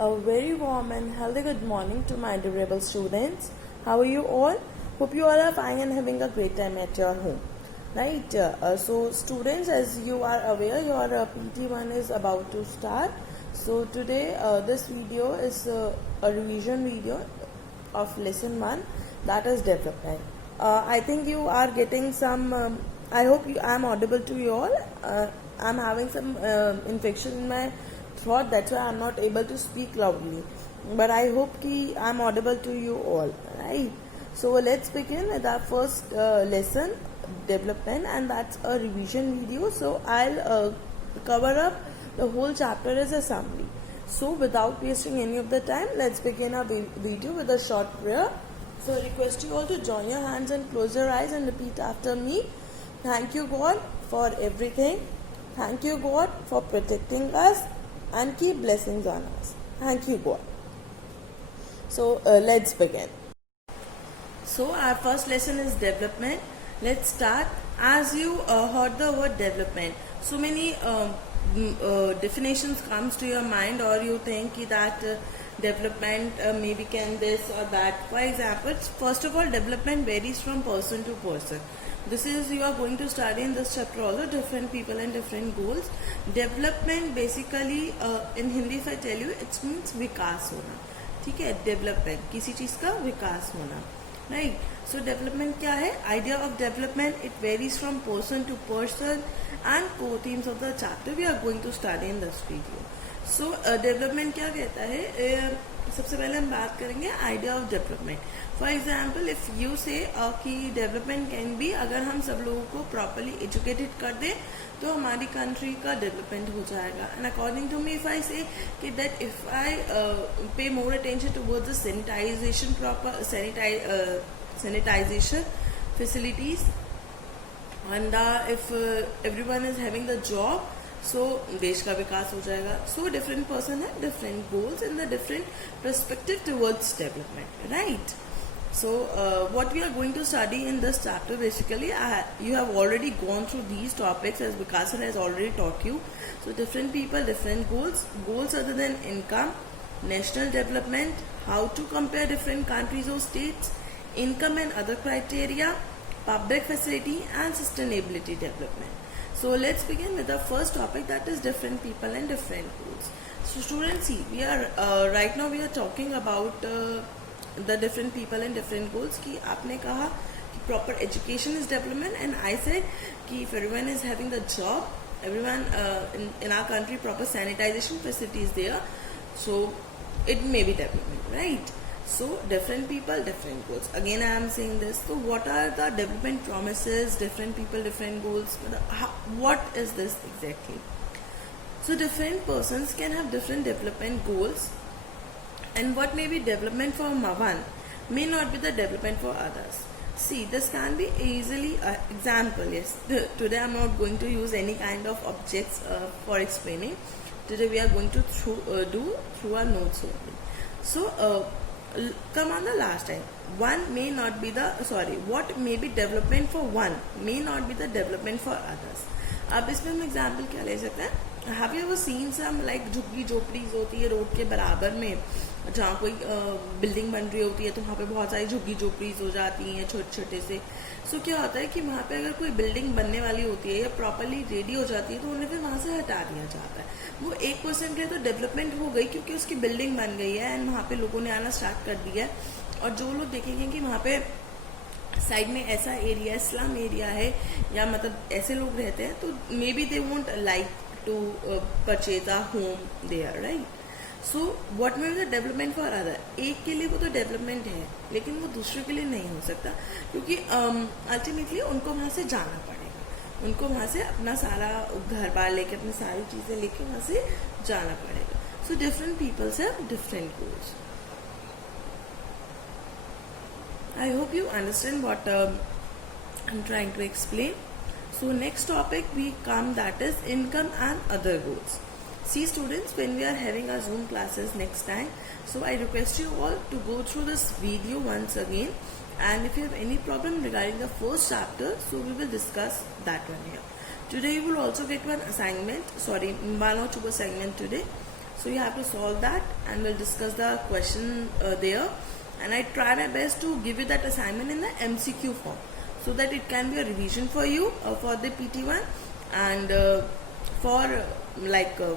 A very warm and healthy good morning to my adorable students. How are you all? Hope you all are fine and having a great time at your home. Right? So students, as you are aware, your PT1 is about to start. So today this video is a revision video of lesson 1, that is development. I think you are getting some, I hope I am audible to you all. I am having some infection in my throat, that's why I am not able to speak loudly. But I hope I am audible to you all. Right? So let's begin with our first lesson, development, and that's a revision video. So I'll cover up the whole chapter as a summary. So without wasting any of the time, let's begin our video with a short prayer. So I request you all to join your hands and close your eyes and repeat after me. Thank you, God, for everything. Thank you, God, for protecting us and keep blessings on us. Thank you, God. So let's begin. So our first lesson is development. Let's start. As you heard the word development, so many definitions comes to your mind, or you think that development maybe can this or that. For example, first of all, development varies from person to person. This is, you are going to study in this chapter also, different people and different goals. Development basically in Hindi if I tell you, it means विकास होना. ठीक है, development किसी चीज का विकास होना. Right? So development क्या है? Idea of development, it varies from person to person, and core themes of the chapter we are going to study in this video. So development क्या कहता है? सबसे पहले हम बात करेंगे idea of development. For example, if you से कि डेवलपमेंट कैन बी, अगर हम सब लोगों को प्रॉपरली एजुकेटेड कर दें तो हमारी कंट्री का डेवलपमेंट हो जाएगा. And according to me, if I say कि that if I pay more attention towards the sanitization, proper sanitization facilities, and if everyone is having the job, so देश का विकास हो जाएगा. सो डिफरेंट पर्सन है, different goals in the different perspective towards development, right? So what we are going to study in this chapter, basically you have already gone through these topics as Vikasan has already taught you. So different people, different goals other than income, national development, how to compare different countries or states, income and other criteria, public facility and sustainability development. So let's begin with the first topic, that is different people and different goals. So students, see, we are right now we are talking about the different people and different goals. कि आपने कहा कि proper education is development, and I said कि if everyone is having the job, everyone in our country proper sanitization facilities there, so it may be development, right? So different people, different goals. Again, I am saying this. So what are the development promises? Different people, different goals. What is this exactly? So different persons can have different development goals, and what may be development for one may not be the development for others. See, this can be easily example. Yes, today I am not going to use any kind of objects for explaining. Today we are going to do through our notes only. So come on the last time. What may be development for one may not be the development for others. अब इसमें हम example क्या ले सकते हैं? Have you ever seen some like झुग्गी झोपड़ीज होती है रोड के बराबर में, जहाँ कोई बिल्डिंग बन रही होती है तो वहाँ पे बहुत सारी झुग्गी झोपड़ीज हो जाती हैं छोटे छोटे से. सो क्या होता है कि वहाँ पे अगर कोई बिल्डिंग बनने वाली होती है या प्रॉपरली रेडी हो जाती है तो उन्हें फिर वहाँ से हटा दिया जाता है. वो 1% के तो डेवलपमेंट हो गई क्योंकि उसकी बिल्डिंग बन गई है एंड वहाँ पे लोगों ने आना स्टार्ट कर दिया है. और जो लोग देखेंगे कि वहाँ पे साइड में ऐसा एरिया, स्लम एरिया है, या मतलब ऐसे लोग रहते हैं, तो maybe they won't like to purchase a home there, right? So what maybe the development for other. एक के लिए वो तो डेवलपमेंट है, लेकिन वो दूसरे के लिए नहीं हो सकता, क्योंकि अल्टीमेटली उनको वहाँ से जाना पड़ेगा. उनको वहाँ से अपना सारा घर बार लेके, अपनी सारी चीज़ें लेके वहाँ से जाना पड़ेगा. So different peoples have different goals. I hope you understand what I'm trying to explain. So next topic we come, that is income and other goals. See students, when we are having our Zoom classes next time, so I request you all to go through this video once again, and if you have any problem regarding the first chapter, so we will discuss that one here. Today you will also get one assignment, one or two assignment today. So you have to solve that, and we'll discuss the question there. And I try my best to give you that assignment in the MCQ form, so that it can be a revision for you for the PT1, and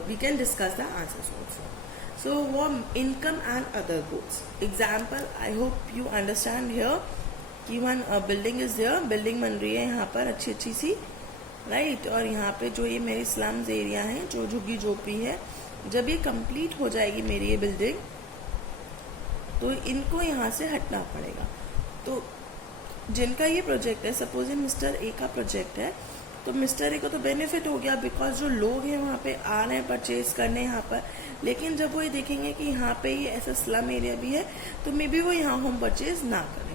we can discuss the answers also. So what income and other goals. Example, I hope you understand here कि one building is there, building बन रही है यहाँ पर अच्छी अच्छी सी, right. और यहाँ पे जो ये मेरी स्लम्स एरिया है, जो झुग्गी झोपड़ी है, जब ये कंप्लीट हो जाएगी मेरी ये बिल्डिंग, तो इनको यहाँ से हटना पड़ेगा. तो जिनका ये प्रोजेक्ट है, सपोज ये मिस्टर ए का प्रोजेक्ट है, तो मिस्टर ए को तो बेनिफिट हो गया बिकॉज जो लोग हैं वहाँ पे आ रहे हैं परचेज करने यहाँ पर. लेकिन जब वो ये देखेंगे कि यहाँ पे ये ऐसा स्लम एरिया भी है, तो मे बी वो यहाँ होम परचेज ना करें.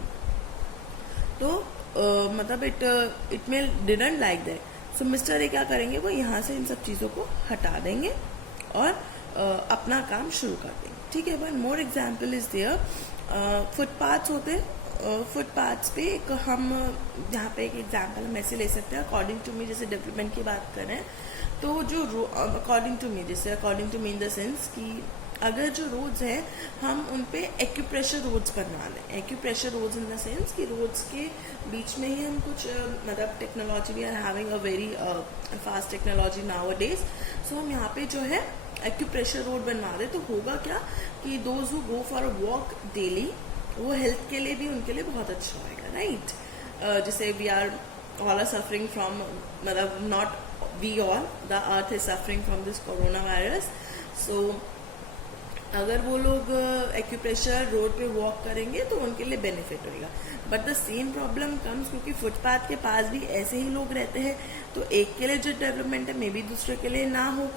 तो मतलब it may didn't like that. So mister A क्या करेंगे, वो यहाँ से इन सब चीज़ों को हटा देंगे और अपना काम शुरू कर देंगे. ठीक है. One more example is there, footpaths होते हैं. फुटपाथ्स पे एक हम यहाँ पे एक एग्जाम्पल हम ऐसे ले सकते हैं. अकॉर्डिंग टू मी, जैसे डेवलपमेंट की बात करें तो जो अकॉर्डिंग टू मी, जैसे according to me in the sense कि अगर जो रोड्स हैं हम उन पे एक्यूप्रेशर रोड्स बनवा लें. Acupressure roads in the sense कि रोड्स के बीच में ही हम कुछ मतलब technology, we are having a very fast technology nowadays. So हम यहाँ पे जो है एक्यूप्रेशर रोड बनवा दें, तो होगा क्या कि those who go for a walk daily, वो हेल्थ के लिए भी उनके लिए बहुत अच्छा होएगा, राइट. जैसे we are all are suffering from, मतलब not we all, the earth is suffering from this corona virus. So अगर वो लोग एक्यूप्रेशर रोड पे वॉक करेंगे तो उनके लिए बेनिफिट होगा. But the same problem comes क्योंकि फुटपाथ के पास भी ऐसे ही लोग रहते हैं, तो एक के लिए जो डेवलपमेंट है मे बी दूसरे के लिए ना हो,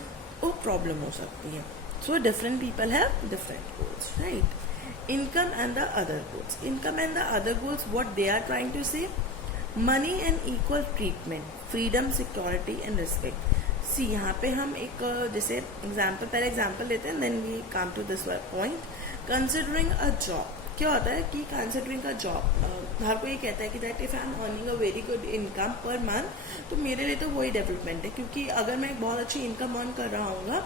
वो प्रॉब्लम हो सकती है. So different people have different goals, right. Income and the other goals. Income and the other goals, what they are trying to say, money and equal treatment, freedom, security and respect. See, यहाँ पे हम एक जैसे example, पहले example लेते हैं, then we come to this point. Considering a job. क्या होता है कि कंसिडरिंग अ जॉब, हर कोई कहता है कि that if I am earning a very good income per month, तो मेरे लिए तो वही डेवलपमेंट है. क्योंकि अगर मैं एक बहुत अच्छी इनकम अर्न कर रहा हूँ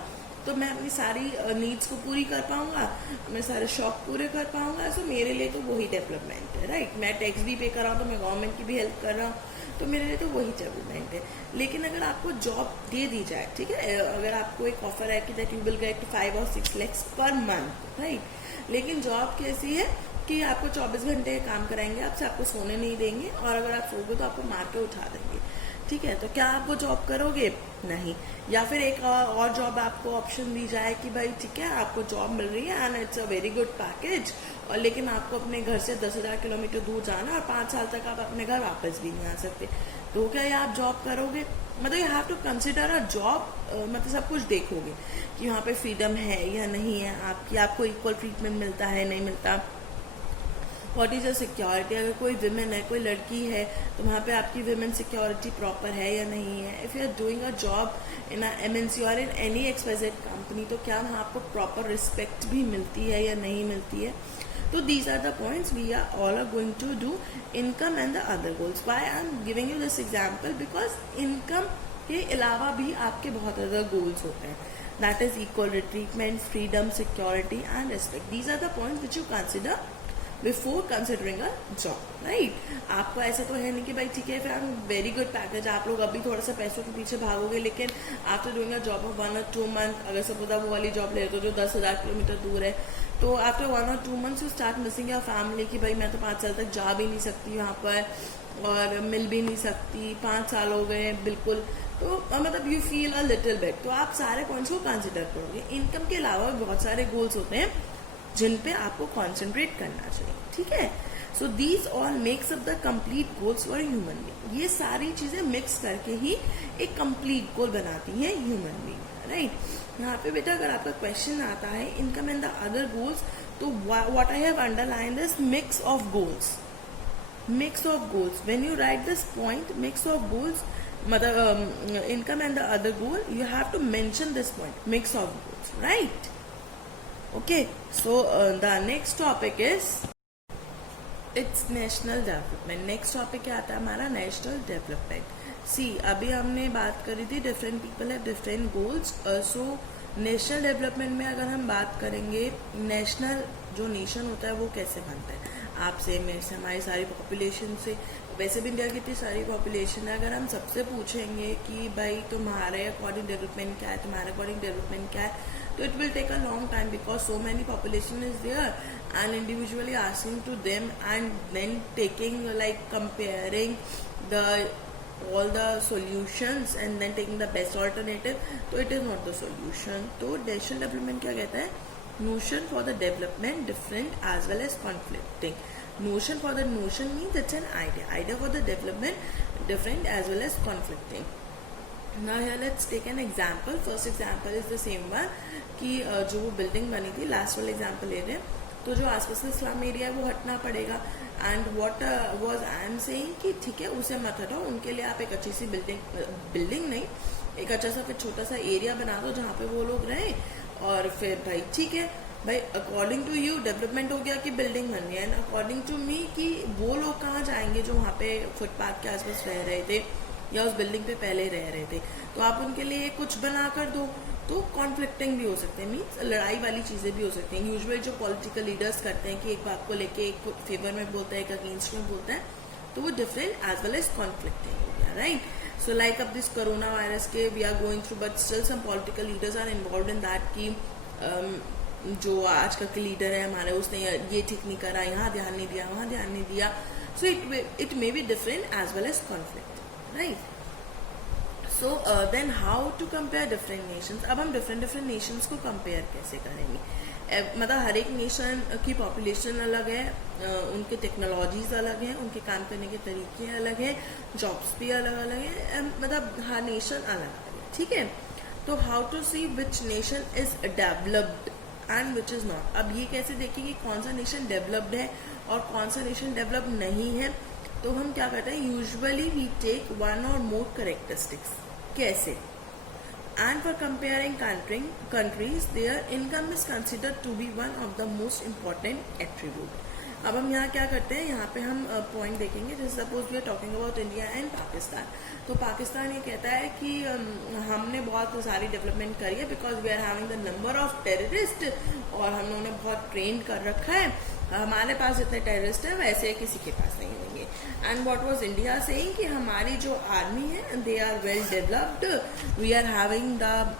तो मैं अपनी सारी नीड्स को पूरी कर पाऊंगा, मैं सारे शौक पूरे कर पाऊंगा. सो मेरे लिए तो वही डेवलपमेंट है, राइट. मैं टैक्स भी पे कर रहा हूँ, तो मैं गवर्नमेंट की भी हेल्प कर रहा हूँ, तो मेरे लिए तो वही डेवलपमेंट है. लेकिन अगर आपको जॉब दे दी जाए, ठीक है, अगर आपको एक ऑफर है कि that you will get 5 or 6 lakhs per month, right. लेकिन जॉब कैसी है कि आपको 24 घंटे काम कराएंगे, आपसे आपको सोने नहीं देंगे, और अगर आप सोओगे तो आपको मार के उठा देंगे. ठीक है. तो क्या आप वो जॉब करोगे? नहीं. या फिर एक और जॉब आपको ऑप्शन दी जाए कि भाई ठीक है, आपको जॉब मिल रही है and it's a very good package, और लेकिन आपको अपने घर से 10,000 किलोमीटर दूर जाना और 5 साल तक आप अपने घर वापस भी नहीं आ सकते, तो क्या ये आप जॉब करोगे? मतलब you have to consider a job. मतलब सब कुछ देखोगे कि वहाँ पे फ्रीडम है या नहीं है आपकी, आपको इक्वल ट्रीटमेंट मिलता है नहीं मिलता, व्हाट इज योर सिक्योरिटी. अगर कोई विमेन है, कोई लड़की है, तो वहाँ पे आपकी विमेन सिक्योरिटी प्रॉपर है या नहीं है. If you are doing a job in a MNC और इन एनी XYZ कंपनी, तो क्या वहाँ आपको प्रॉपर रिस्पेक्ट भी मिलती है या नहीं मिलती है. तो these are the points we are all are going to do. Income and the other goals. Why I am giving you this example, because income के अलावा भी आपके बहुत अदर गोल्स होते हैं. That is equal treatment, freedom, security and respect. These are the points which you consider before considering a job, right. आपको ऐसा तो है नहीं कि भाई ठीक है, फिर वेरी गुड पैकेज, आप लोग अभी थोड़ा सा पैसों के पीछे भागोगे, लेकिन after doing a job of 1 or 2 months, अगर सपोज आप वो वाली जॉब ले रहे हो जो 10,000 किलोमीटर दूर है, तो after 1 or 2 months you start missing your family कि भाई मैं तो 5 साल तक जा भी नहीं सकती यहाँ पर और मिल भी नहीं सकती, 5 साल हो गए बिल्कुल. तो मतलब you feel a little bit. तो आप सारे पॉइंट्स को कंसिडर करोगे. इनकम के अलावा बहुत सारे गोल्स होते हैं जिन पे आपको कॉन्सेंट्रेट करना चाहिए. ठीक है. So these all makes up the complete goals for human being. ये सारी चीजें मिक्स करके ही एक कंप्लीट गोल बनाती है ह्यूमन बीइंग, राइट. यहाँ पे बेटा अगर आपका क्वेश्चन आता है income and the other goals, तो what I have underline this mix of goals. Mix of goals. When you write this point mix of goals, मतलब income and the other goal, you have to mention this point, mix of goals, right? Okay, so the next topic is it's national development. Next topic क्या आता है हमारा? national development. See, अभी हमने बात करी थी different people have different goals. So national development में अगर हम बात करेंगे, नेशनल जो नेशन होता है वो कैसे बनता है, आपसे मेरे से हमारी सारी पॉपुलेशन से। वैसे भी इंडिया की इतनी सारी पॉपुलेशन है, अगर हम सबसे पूछेंगे कि भाई तुम्हारे अकॉर्डिंग डेवलपमेंट क्या है, तुम्हारे अकॉर्डिंग डेवलपमेंट क्या है, तो it will take a long time because so many population is there and individually asking to them and then taking like comparing the all the solutions and then taking the best alternative, तो it is not the solution. तो national development क्या कहता है, notion for the development different as well as conflicting. Notion for the notion means it's an idea for the development different as well as conflicting. Now here let's take an example. First example is the same one कि जो वो building बनी थी, last वाला example ले रहे हैं, तो जो आसपास का स्लम एरिया है वो हटना पड़ेगा। And what was I am saying कि ठीक है उसे मत हटाओ, उनके लिए आप एक अच्छी सी बिल्डिंग नहीं, एक अच्छा सा फिर छोटा सा एरिया बना दो जहाँ पे वो लोग रहें, और फिर भाई ठीक है भाई अकॉर्डिंग टू यू डेवलपमेंट हो गया कि बिल्डिंग बन गई, एंड अकॉर्डिंग टू मी कि वो लोग कहाँ जाएंगे जो वहाँ पे फुटपाथ के आसपास रह रहे थे या उस बिल्डिंग पे पहले रह रहे थे, तो आप उनके लिए कुछ बना कर दो। तो कॉन्फ्लिक्टिंग भी हो सकते हैं, मीन्स लड़ाई वाली चीजें भी हो सकती हैं। यूजुअली जो पॉलिटिकल लीडर्स करते हैं कि एक बात को लेके एक फेवर में बोलता है, एक अगेंस्ट में बोलता है, तो वो different as well as conflicting हो गया, राइट। सो लाइक अब दिस कोरोना वायरस के we are going through, but still some political leaders are involve in that कि जो आज का लीडर है हमारे, उसने ये ठीक नहीं करा, यहाँ ध्यान नहीं दिया, वहाँ ध्यान नहीं दिया। So it may be different as well as conflict, right. So then how to compare different nations. अब हम डिफरेंट नेशंस को कंपेयर कैसे करेंगे, मतलब हर एक नेशन की पॉपुलेशन अलग है, उनके टेक्नोलॉजीज अलग हैं, उनके काम करने के तरीके अलग हैं, जॉब्स भी अलग अलग हैं, मतलब हर नेशन अलग है, ठीक है। तो how to see which nation is developed and which is not. अब ये कैसे देखेंगे कौन सा नेशन डेवलप्ड है और कौन सा नेशन डेवलप नहीं है। तो हम क्या करते हैं, यूजुअली वी टेक वन और मोर करेक्टरिस्टिक्स। कैसे, and for comparing countries their income is considered to be one of the most important attribute। अब हम यहाँ क्या करते हैं, यहाँ पे हम पॉइंट देखेंगे, जैसे suppose we are talking about India and Pakistan. तो पाकिस्तान ये कहता है कि हमने बहुत सारी डेवलपमेंट करी है because we are having the number of terrorist, और हम लोगों ने बहुत ट्रेन कर रखा है, हमारे पास जितने टेररिस्ट है वैसे किसी के पास नहीं होंगे। And what was India saying कि हमारी जो आर्मी है they are well developed, we are having the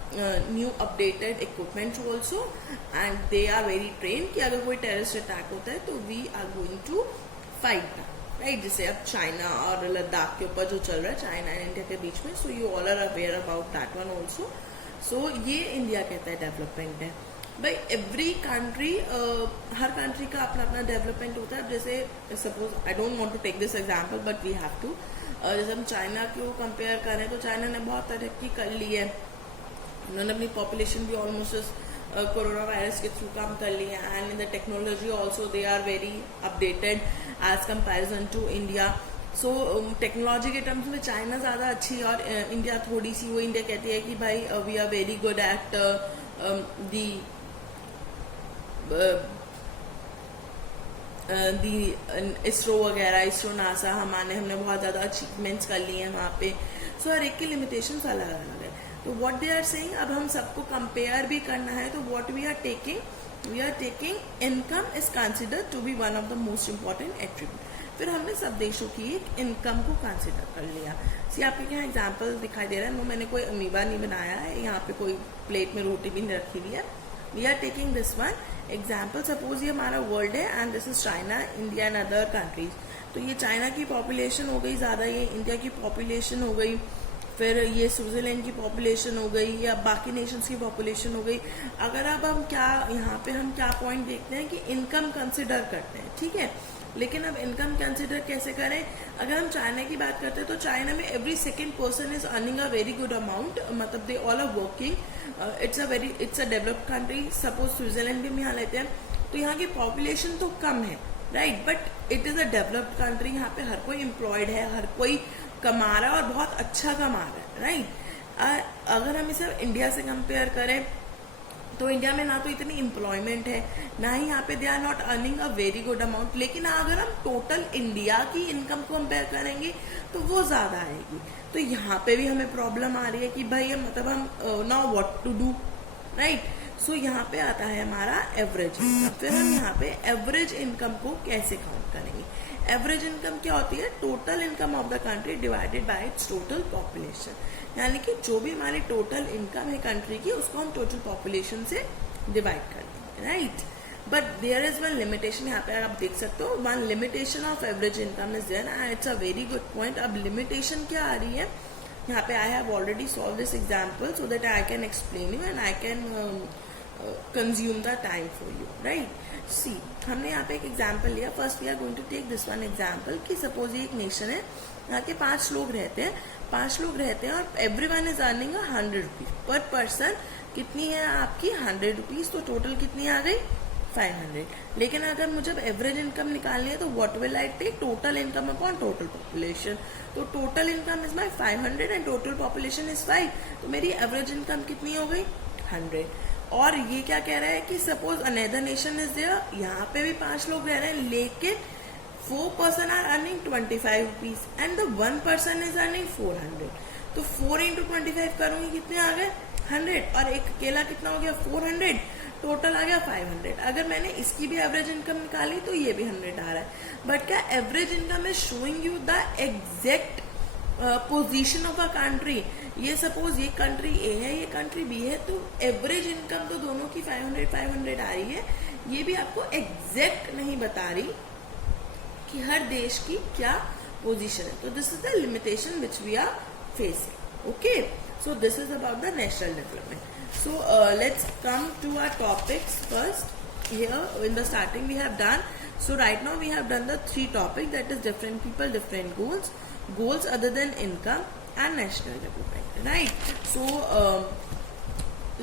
new updated equipments also and they are very train कि अगर कोई टेररिस्ट अटैक होता है तो we are going to fight, right. जैसे अब चाइना और लद्दाख के ऊपर जो चल रहा है चाइना एंड इंडिया के बीच में, so you all are aware about that one also. So ये इंडिया कहता है डेवलपमेंट है। भाई एवरी कंट्री, हर कंट्री का अपना अपना डेवलपमेंट होता है। जैसे suppose I don't want to take this example but we have to, जैसे हम चाइना को कंपेयर करें तो चाइना ने बहुत तरक्की कर ली है, उन्होंने अपनी पॉपुलेशन भी ऑलमोस्ट कोरोना वायरस के थ्रू काम कर ली है, and in the technology also they are very updated as comparison to India. So technology के टर्म्स में चाइना ज़्यादा अच्छी और इंडिया थोड़ी सी, वो इंडिया कहती है कि भाई we are very good at the ISRO वगैरह, इसरो नासा, हमने बहुत ज़्यादा अचीवमेंट्स कर लिए हैं वहाँ पे। सो हर एक की लिमिटेशंस अलग अलग है। तो व्हाट दे आर सेइंग, अब हम सबको कंपेयर भी करना है तो what we are taking income is considered to be one of the most important attribute. फिर हमने सब देशों की एक इनकम को कंसिडर कर लिया। सी आपके यहाँ एग्जाम्पल दिखाई दे रहा है, मैंने कोई अमीबा नहीं बनाया है, यहाँ पे कोई प्लेट में रोटी भी नहीं रखी हुई है। We are taking this one example, suppose ये हमारा वर्ल्ड है and this is China, India and other countries. तो ये चाइना की पॉपुलेशन हो गई ज़्यादा, ये इंडिया की पॉपुलेशन हो गई, फिर ये स्विट्जरलैंड की पॉपुलेशन हो गई, या बाकी नेशंस की पॉपुलेशन हो गई। अगर अब हम क्या यहाँ पे हम क्या पॉइंट देखते हैं कि इनकम कंसिडर करते हैं, ठीक है। लेकिन अब इनकम कंसिडर कैसे करें, अगर हम चाइना की बात करते हैं तो चाइना में every second person is earning a very good amount, मतलब they all are working, it's a developed country. Suppose Switzerland भी हम यहाँ लेते हैं तो यहाँ की पॉपुलेशन तो कम है, right, but it is a developed country, यहाँ पे हर कोई एम्प्लॉयड है, हर कोई कमा रहा है और बहुत अच्छा कमा रहा है, राइट। अगर हम इसे इंडिया से कंपेयर करें तो इंडिया में ना तो इतनी एम्प्लॉयमेंट है, ना ही यहाँ पे they are not earning a very good amount. लेकिन अगर हम टोटल इंडिया की इनकम को कंपेयर करेंगे तो वो ज्यादा आएगी। तो यहाँ पे भी हमें प्रॉब्लम आ रही है कि भाई मतलब हम now what to do, right. So यहाँ पे आता है हमारा एवरेज इनकम। फिर हम यहाँ पे एवरेज इनकम को कैसे काउंट करेंगे? एवरेज इनकम क्या होती है? Total income of the country divided by it's total population, यानी कि जो भी हमारी टोटल इनकम है कंट्री की उसको हम टोटल पॉपुलेशन से डिवाइड कर देंगे, right. But there is one limitation, यहाँ पे आप देख सकते हो, one limitation of average income is there and it's a very good point. अब लिमिटेशन क्या आ रही है यहाँ पे? I have already solve this example so that I can explain you and I can consume the time for you, right. See, हमने यहाँ पे एक एग्जाम्पल लिया। First we are going to take this one example कि suppose ये एक nation है, यहाँ के 5 लोग रहते हैं, 5 लोग रहते हैं और everyone is earning 100 rupees per person. कितनी है आपकी? 100 रुपीज। तो टोटल कितनी आ गई? 500। लेकिन अगर मुझे एवरेज इनकम निकालनी है तो what will I take? Total income upon total population. तो total income is my 500 and total population is 5, तो मेरी एवरेज इनकम कितनी हो गई? 100। और ये क्या कह रहा है कि suppose another nation is there, यहाँ पे भी 5 लोग रह रहे हैं लेकिन 4 person are earning 25 rupees and the 1 person is earning 400। तो 4 इंटू 25 करूंगी, कितने आ गए? 100। और एक अकेला कितना हो गया? 400। टोटल आ गया 500। अगर मैंने इसकी भी एवरेज इनकम निकाली तो ये भी 100 आ रहा है। बट क्या average income is showing you the exact position of a country? ये सपोज ये कंट्री ए है, ये कंट्री बी है, तो एवरेज इनकम तो दोनों की 500 आ रही है। ये भी आपको एग्जैक्ट नहीं बता रही कि हर देश की क्या पोजीशन है। तो this is the limitation which we are facing. Okay, so this is about the national development. So let's come to our topics first. Here in the starting we have done. So right now we have done the 3 topics, that is different people, different goals other than income and national development. Right. So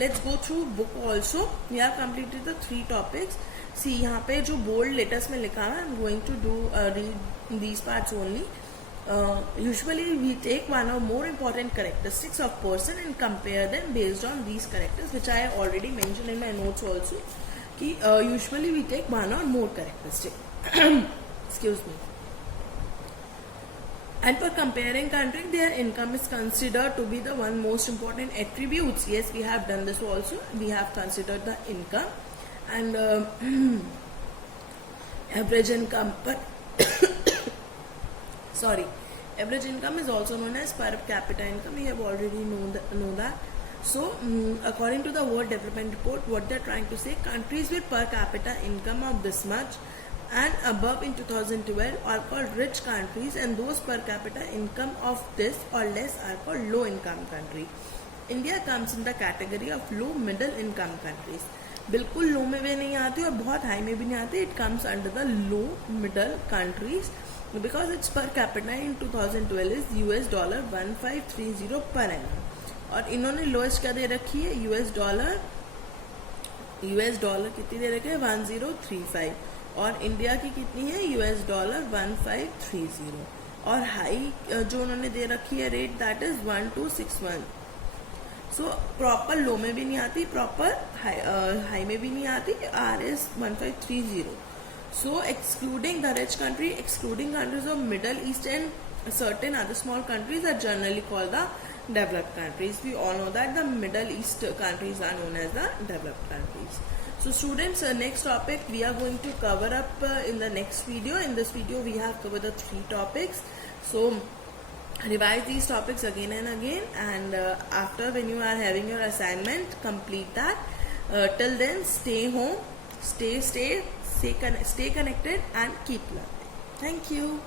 let's go through book also. We have completed the 3 topics. See यहाँ पे जो bold letters में लिखा है, I'm going to do read these parts only. Usually we take one or more important characteristics of person and compare them based on these characters, which I have already mentioned in my notes also. कि usually we take one or more characteristic. Excuse me. And for comparing country, their income is considered to be the one most important attributes. Yes, we have done this also. We have considered the income and average income. But sorry, average income is also known as per capita income. We have already know that. So according to the World Development Report, what they're trying to say, countries with per capita income of this much and above in 2012 are called rich countries, and those per capita income of this or less are called low income country. India comes in the category of low middle income countries. बिल्कुल लो में भी नहीं आती और बहुत high में भी नहीं आती. It comes under the low middle countries because its per capita in 2012 is $1530 per annum. और इन्होंने लोएस्ट क्या दे रखी है? US डॉलर कितनी दे रखी है? 1035. और इंडिया की कितनी है? US dollar 1530. और हाई जो उन्होंने दे रखी है rate, that is 1261. So proper low में भी नहीं आती, प्रॉपर हाई में भी नहीं आती. RS 1530. So excluding the rich country, excluding countries of Middle East and certain other small countries are generally called the developed countries. We all know that the Middle East countries are known as the developed countries. So students, next topic we are going to cover up in the next video. In this video we have covered the 3 topics. So revise these topics again and again, and after when you are having your assignment, complete that. Till then, stay home, stay connected and keep learning. Thank you.